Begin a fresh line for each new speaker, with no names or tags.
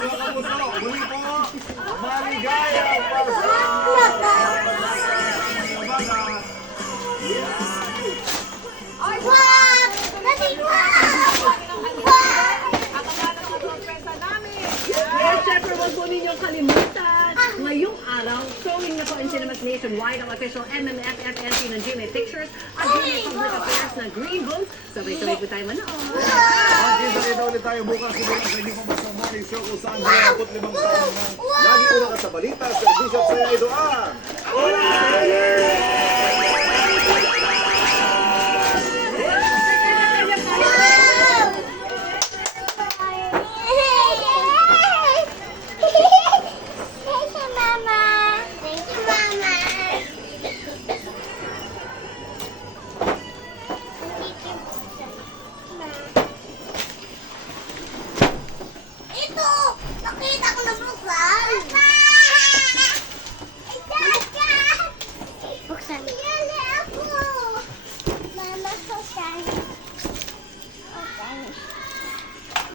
mga kapuso, muli po,
wag!
Yes, syempre, huwag po ninyong kalimutan. Ngayong araw, showing na po in cinemas nationwide ang official MMFFNC ng GMA Pictures at GMA Public Affairs na Green Book. Sabay-sabay po tayo manood.
Magkita-kita ulit tayo bukas siguro sa inyong pambasang morning show kung saan 25 taon ng lagi una ka sa balita sa Bishop Saya Idoan.
Ito! Nakita ko na bukas.